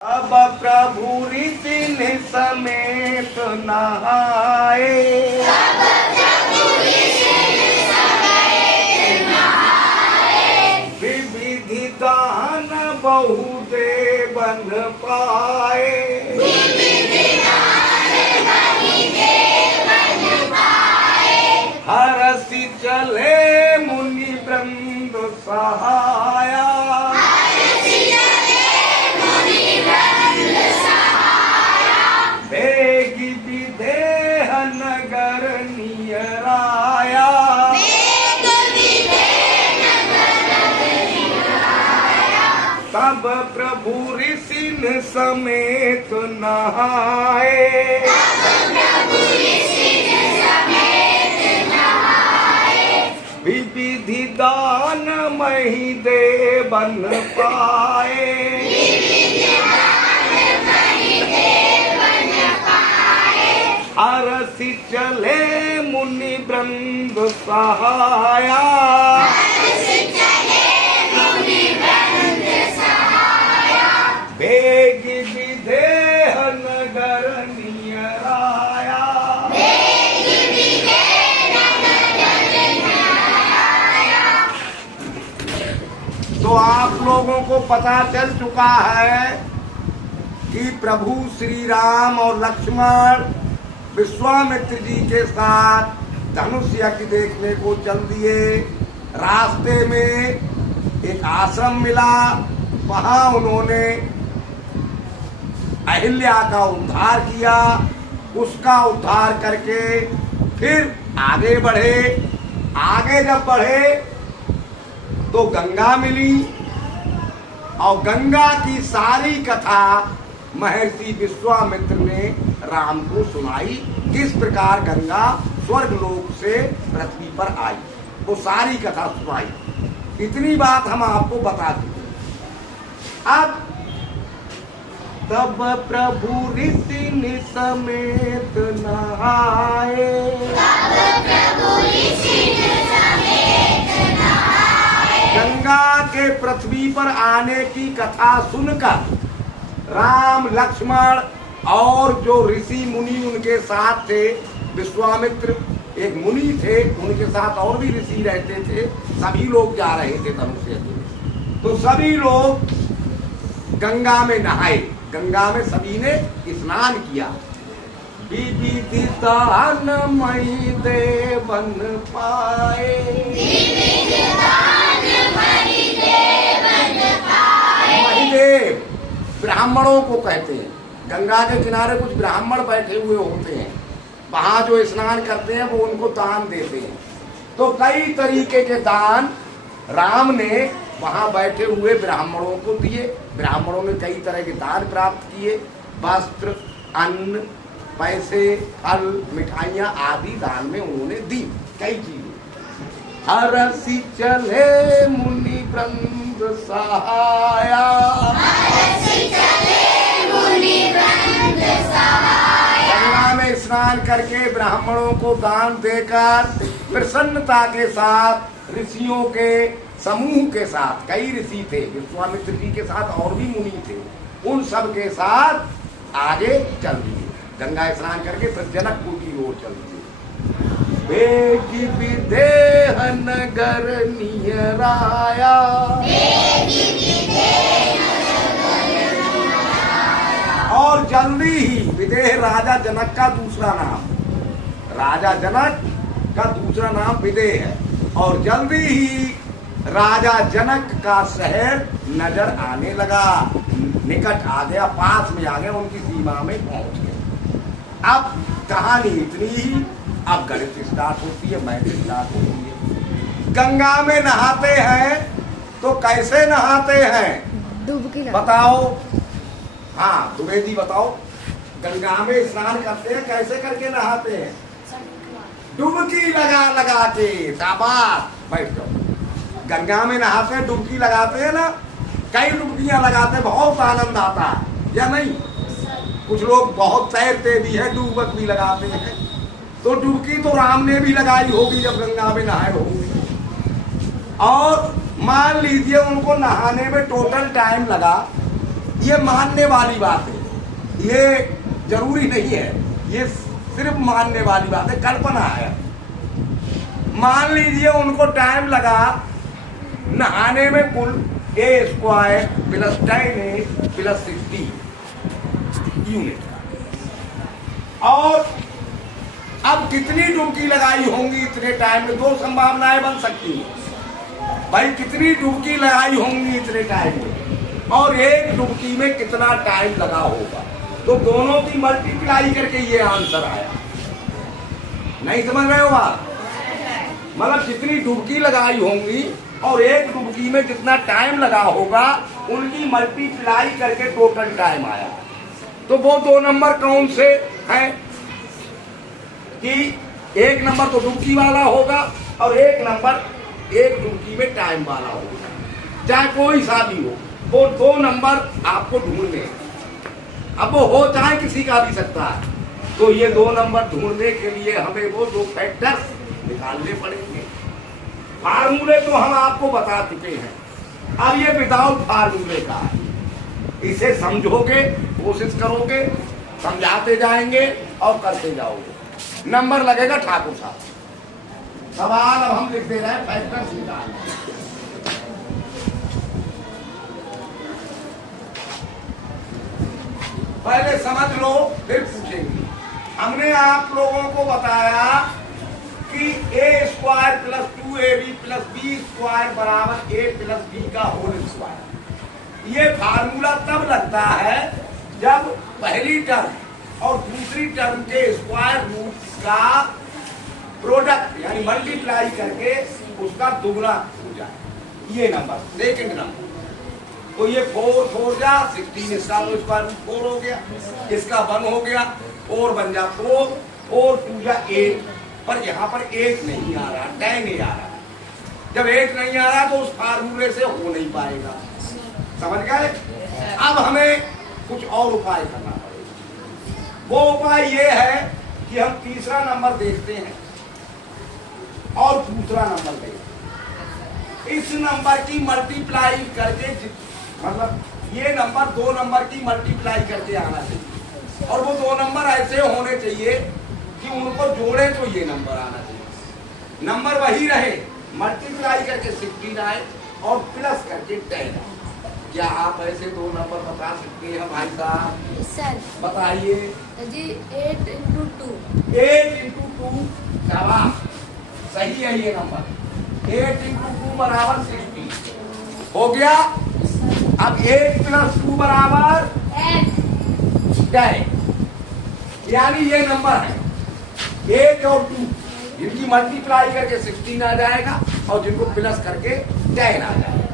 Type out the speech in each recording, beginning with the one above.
अब प्रभु ऋषि समेत नहाए, विविधि दान बहु दे बन पाए। हरसि चले मुनि वृंद सहाया, बेगी विदेह नगर नियराया। तब प्रभु ऋषि समेत नहाए, विविधि दान मही दे बन पाए। हरसि चले मुनि वृंद सहाया, बेगी विदेह नगर नियराया। तो आप लोगों को पता चल चुका है कि प्रभु श्री राम और लक्ष्मण विश्वामित्र जी के साथ धनुष यज्ञ देखने को चल दिए। रास्ते में एक आश्रम मिला, वहां उन्होंने अहिल्या का उद्धार किया। उसका उद्धार करके फिर आगे बढ़े। आगे जब बढ़े तो गंगा मिली और गंगा की सारी कथा महर्षि विश्वामित्र ने राम को सुनाई। किस प्रकार गंगा स्वर्गलोक से पृथ्वी पर आई, वो सारी कथा सुनाई। इतनी बात हम आपको बता चुके। अब तब प्रभु ऋषि समेत नहाए, गंगा के पृथ्वी पर आने की कथा सुनकर राम लक्ष्मण और जो ऋषि मुनि उनके साथ थे, विश्वामित्र एक मुनि थे, उनके साथ और भी ऋषि रहते थे, सभी लोग जा रहे थे धनुष यज्ञ। तो सभी लोग गंगा में नहाए। गंगा में सभी ने स्नान किया। विविधि दान मही दे बन पाए, महिदेव ब्राह्मणों को कहते हैं। गंगा के किनारे कुछ ब्राह्मण बैठे हुए होते हैं, वहां जो स्नान करते हैं वो उनको दान देते हैं। तो कई तरीके के दान राम ने वहां बैठे हुए ब्राह्मणों को दिए। ब्राह्मणों ने कई तरह के दान प्राप्त किए, वस्त्र, अन्न, पैसे, फल, मिठाइयां आदि दान में उन्होंने दी कई चीजें। हरसि चले मुनि वृंद सहाया, गंगा में स्नान करके ब्राह्मणों को दान देकर प्रसन्नता के साथ ऋषियों के समूह के साथ, कई ऋषि थे, विश्वामित्र जी के साथ और भी मुनि थे, उन सब के साथ आगे चल दिए। गंगा स्नान करके फिर जनकपुर की ओर चल दिए। बेगी विदेह नगर नियराया, और जल्दी ही विदेह राजा जनक का दूसरा नाम, राजा जनक का दूसरा नाम विदेह है। और जल्दी ही राजा जनक का शहर नजर आने लगा, निकट आ गया, पास में आ गया, उनकी सीमा में पहुंच गया। अब कहानी इतनी ही। अब गणित स्टार्ट होती है, मैथ स्टार्ट होती है। गंगा में नहाते हैं तो कैसे नहाते हैं, डुबकी बताओ। हाँ द्विवेदी बताओ, गंगा में स्नान करते हैं कैसे करके नहाते हैं? डुबकी लगा लगा के। शाबाश, बैठ जाओ। गंगा में नहाते हैं, डुबकी लगाते हैं ना, कई डुबकियां लगाते, बहुत आनंद आता है या नहीं? कुछ लोग बहुत तैरते भी है, डुबक भी लगाते हैं। तो डुबकी तो राम ने भी लगाई होगी जब गंगा में नहाए होंगे। और मान लीजिए उनको नहाने में टोटल टाइम लगा ये मानने वाली बात है, ये जरूरी नहीं है, ये सिर्फ मानने वाली बात है, कल्पना है। मान लीजिए उनको टाइम लगा नहाने में कुल a square plus 10a plus 60 unit का, और अब कितनी डुबकी लगाई होंगी इतने टाइम में? दो संभावनाएं बन सकती हैं भाई, कितनी डुबकी लगाई होंगी इतने टाइम में, और एक डुबकी में कितना टाइम लगा होगा। तो दोनों की मल्टीप्लाई करके ये आंसर आया। नहीं समझ रहे हो आप? मतलब कितनी डुबकी लगाई होंगी और एक डुबकी में कितना टाइम लगा होगा, उनकी मल्टीप्लाई करके टोटल टाइम आया। तो वो दो नंबर कौन से हैं कि एक नंबर तो डुबकी वाला होगा और एक नंबर एक डुबकी में टाइम वाला होगा, चाहे कोई सा भी हो, वो दो नंबर आपको ढूंढने। अब वो हो चाहे किसी का भी सकता है, तो ये दो नंबर ढूंढने के लिए हमें वो दो फैक्टर्स निकालने पड़ेंगे। फार्मूले तो हम आपको बता चुके हैं, अब ये विदाउट फार्मूले का है। इसे समझोगे, कोशिश करोगे, समझाते जाएंगे और करते जाओगे, नंबर लगेगा ठाकुर साहब। सवाल अब हम लिख दे रहे हैं, फैक्टर्स निकालने। पहले समझ लो फिर पूछेंगे। हमने आप लोगों को बताया कि a square plus 2ab plus b square बराबर a प्लस b का होल स्क्वायर। ये फार्मूला तब लगता है जब पहली टर्म और दूसरी टर्म के स्क्वायर रूट का प्रोडक्ट यानी मल्टीप्लाई करके उसका दुगना हो जाए। ये नंबर सेकंड नंबर, तो ये 4 जा 16, इसका तो स्क्वायर रूट 4 हो गया, इसका 1 हो गया, 4 बन जा 4, 4 2 जा 8, पर यहाँ पर 8 नहीं आ रहा, 10 नहीं आ रहा। जब 8 नहीं आ रहा तो उस फार्मूले से हो नहीं पाएगा, समझ गए? अब हमें कुछ और उपाय करना पड़ेगा। वो उपाय ये है कि हम तीसरा नंबर देखते हैं और दूसरा नंबर देखते हैं। इस नंबर की मल्टीप्लाई करके, मतलब ये नंबर दो नंबर की मल्टीप्लाई करके आना चाहिए, और वो दो नंबर ऐसे होने चाहिए कि उनको जोड़े तो ये नंबर आना चाहिए। नंबर वही रहे, मल्टीप्लाई करके 16 आए और प्लस करके 10 आए। क्या आप ऐसे दो नंबर बता सकते हैं भाई साहब? सर बताइए जी। 8 × 2 8 × 2 शाबाश, सही है ये नंबर। 8 × 2 बराबर 16 हो गया। अब 8 + 2 बराबर 10, यानी ये नंबर है 8 और 2, जिनकी मल्टीप्लाई करके 16 आ जाएगा और जिनको प्लस करके 10 आ जाएगा।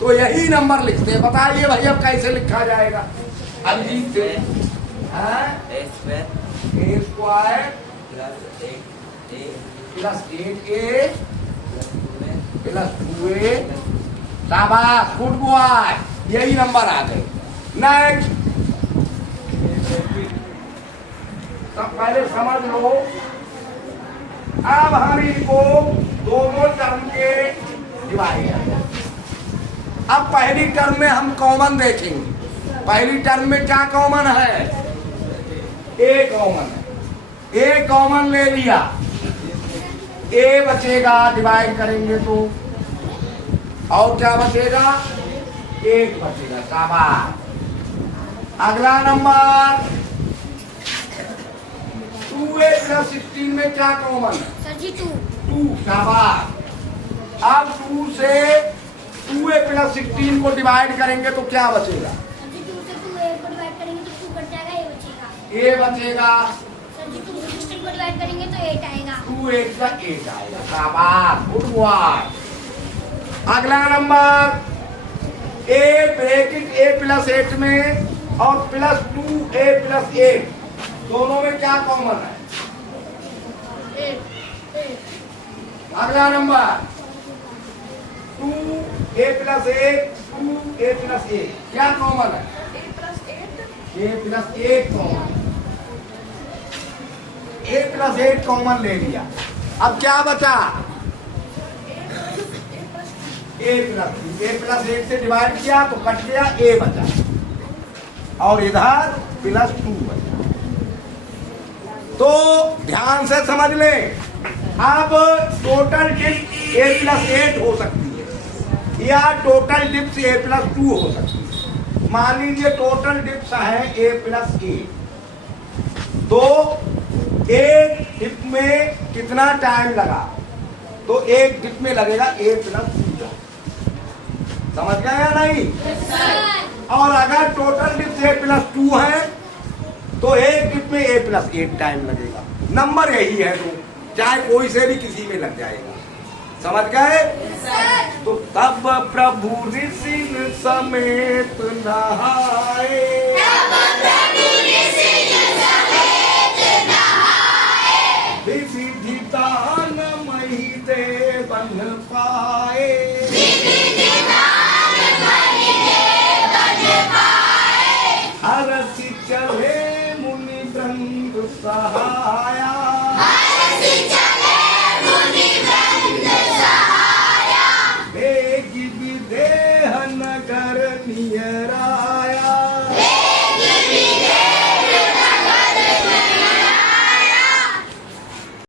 तो यही नंबर लिखते हैं। बताइए भाई अब कैसे लिखा जाएगा? अभिजीत से a square plus 8a plus 2a, शाबाश, गुड बॉय, यही नंबर आ गए। नेक्स्ट, तब पहले समझ लो। अब हम इनको दोनों टर्म के डिवाइड, अब पहली टर्म में हम कॉमन देखेंगे। पहली टर्म में क्या कॉमन है? a कॉमन है, a कॉमन ले लिया, a बचेगा, डिवाइड करेंगे तो, और क्या बचेगा? 1 बचेगा, शाबाश। अगला नंबर 2a + 16 में क्या कॉमन है? सर जी 2, शाबाश। अब 2 से 2a + 16 को डिवाइड करेंगे तो क्या बचेगा? सर जी 2 से 2a को डिवाइड करेंगे तो 2 कट जाएगा, a बचेगा। a बचेगा। सर जी 2 से 16 को डिवाइड करेंगे तो 8 आएगा। 2 8 का 8 आएगा, शाबाश, गुड बॉय। अगला नंबर a ब्रैकेट a + 8 में और प्लस 2a + 8 दोनों में क्या कॉमन है? 8। अगला नंबर 2a + 8 2a + 8 क्या कॉमन है? a + 8 कॉमन, a + 8 कॉमन ले लिया। अब क्या बचा? a + 8 से डिवाइड किया तो कट गया, a बचा। और इधर +2 बचा। तो ध्यान से समझ लें, अब टोटल डिप्थ a+8 हो सकती है या टोटल डिप्थ a+2 हो सकती है। मान लीजिए टोटल डिप्थ है a+8, तो एक डिप में कितना टाइम लगा, तो एक डिप में लगेगा a+2। समझ गए या नहीं? और अगर टोटल डिप्थ a+2 है तो एक डिप में a+8 टाइम लगेगा। नंबर यही है, तो चाहे कोई से भी किसी में लग जाएगा। समझ गए? तो तब प्रभु ऋषि समेत नहाए, विधि दान मही दे बन पाए, हरसि चले मुनि वृंद सहाय।